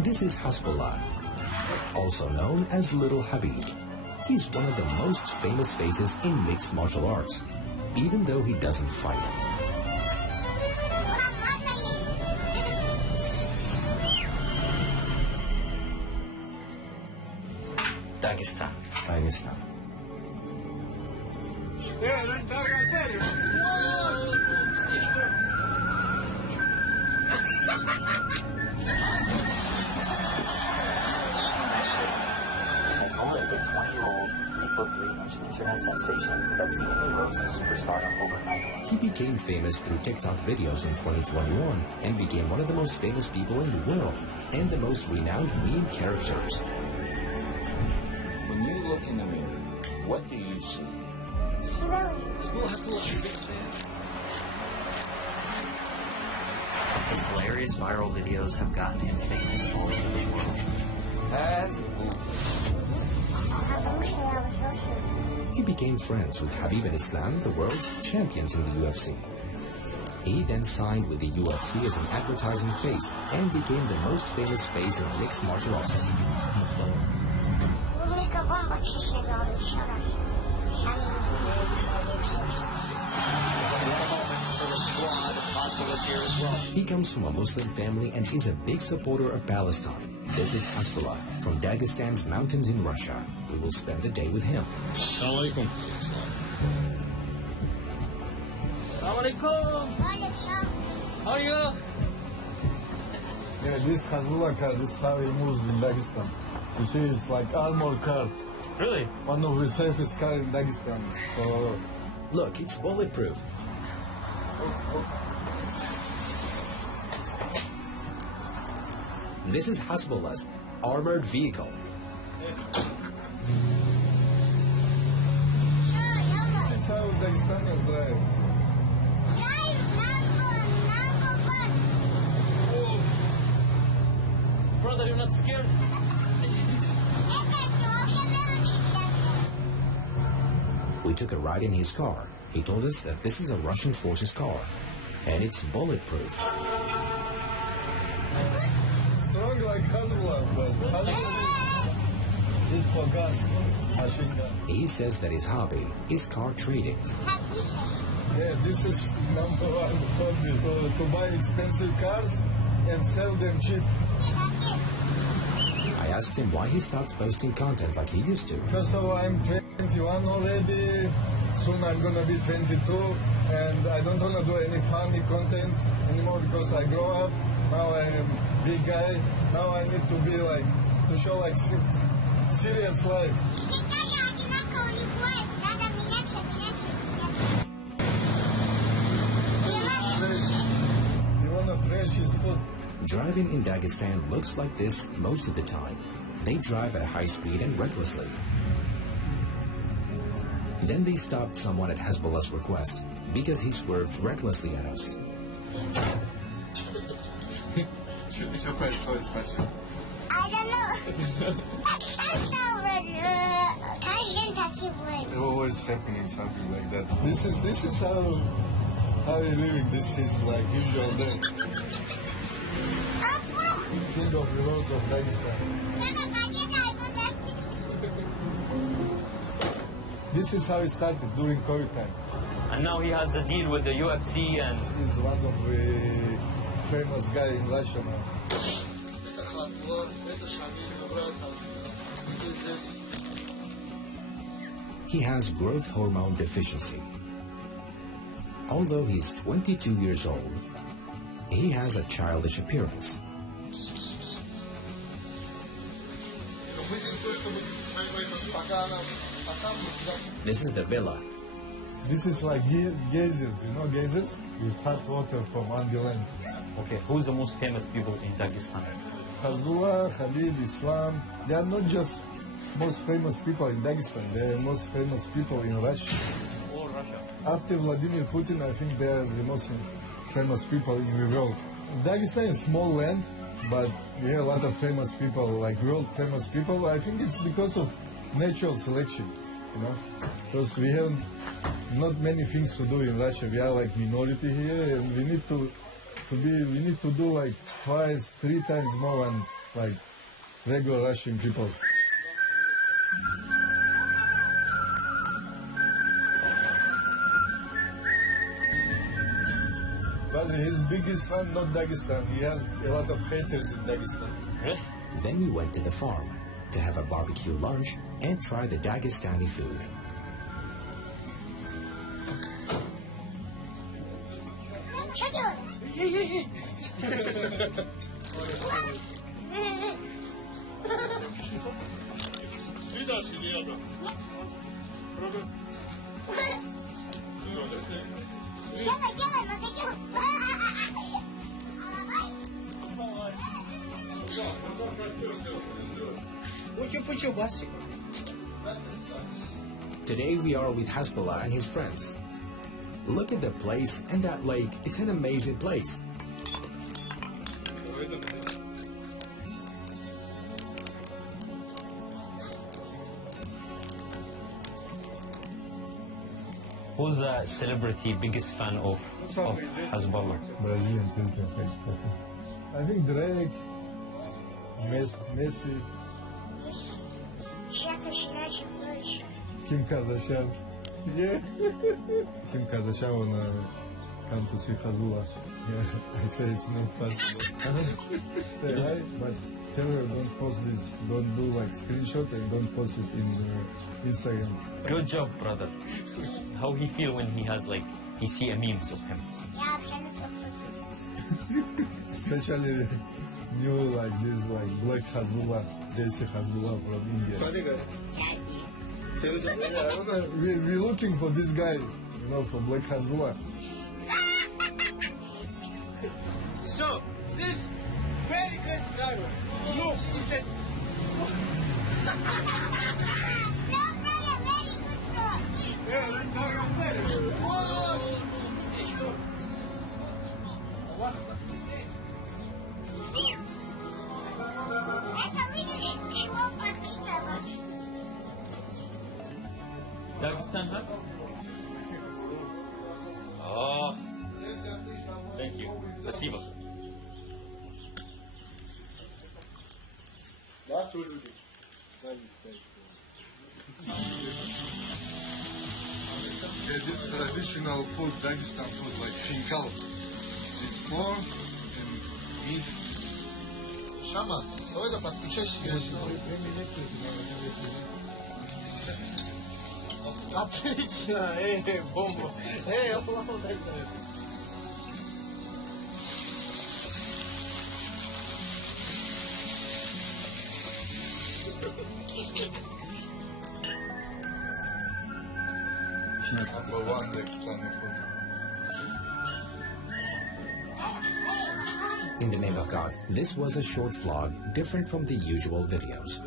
This is Hasbulla, also known as Little Habib. He's one of the most famous faces in mixed martial arts, even though he doesn't fight it. Dagestan. Hasbulla is a 20-year-old, 3'3" internet sensation that seemingly rose to superstardom overnight. He became famous through TikTok videos in 2021 and became one of the most famous people in the world and the most renowned meme characters. When you look in the mirror, what do you see? His hilarious viral videos have gotten him famous all over the world. Hasbulla. He became friends with Habib and Islam, the world's champions in the UFC. He then signed with the UFC as an advertising face and became the most famous face in mixed martial arts. He comes from a Muslim family and is a big supporter of Palestine. This is Hasbulla from Dagestan's mountains in Russia. We will spend the day with him. Assalamu alaikum. How are you? Yeah, this Hasbulla car, this is how he moves in Dagestan. You see, it's like armored car. Really? One of the safest car in Dagestan. So, Look, it's bulletproof. This is Hasbulla's armored vehicle. this is how Dagestanians drive. Brother, you're not scared? We took a ride in his car. He told us that this is a Russian forces car, and it's bulletproof. Strong like Hasbulla, but Hasbulla is for guns, machine gun. He says that his hobby is car trading. Yeah, this is number one hobby, to buy expensive cars and sell them cheap. I asked him why he stopped posting content like he used to. First of all, I'm 21 already. Soon I'm gonna be 22, and I don't wanna do any funny content anymore because I grow up. Now I'm a big guy. Now I need to be like, to show like serious life. You wanna fresh his food. Driving in Dagestan looks like this most of the time. They drive at a high speed and recklessly. Then they stopped someone at Hasbulla's request because he swerved recklessly at us. I don't know. It always happening something like that. This is how you're living. This is like usual day. King of the roads of Dagestan. This is how it started during COVID time. And now he has a deal with the UFC and... He's one of the famous guy in Russia now. He has growth hormone deficiency. Although he's 22 years old, he has a childish appearance. This is the villa. This is like geysers, you know geysers? With hot water from underland. Okay, who's the most famous people in Dagestan? Hasbulla, Habib, Islam, they are not just most famous people in Dagestan, they are most famous people in Russia. All Russia. After Vladimir Putin, I think they are the most famous people in the world. Dagestan is a small land, but we have a lot of famous people, like world famous people. I think it's because of natural selection, you know, because we have not many things to do in Russia. We are like minority here, and we need to we need to do like twice, 3 times more than like regular Russian people. But his biggest fan, not Dagestan. He has a lot of haters in Dagestan. Really? Then we went to the farm to have a barbecue lunch and try the Dagestani food. Today we are with Hasbulla and his friends. Look at the place and that lake. It's an amazing place. Who's the celebrity biggest fan of Hasbulla? Brazilian I think Drake, Messi, Kim Kardashian. Yeah. Kim Kardashian wanna come to see Hasbulla. Yeah, I say it's not possible. Say hi, but tell her don't post this, don't do like screenshot and don't post it in Instagram. Good job, brother. How he feel when he has like he see a memes of him? Especially new like this like black Hasbulla, Desi Hasbulla from India. We're looking for this guy, you know, for black Hasbulla. So, this very good driver. You push it. Yeah, let's go outside. Dagestan, huh? Oh, thank you. Спасибо. This is traditional food, Dagestan food, like khinkal. It's pork and meat. Shama, давай да подключайся. Отлично, бомба. Я плохо дай. Number one Dagestani food. In the name of God, this was a short vlog different from the usual videos.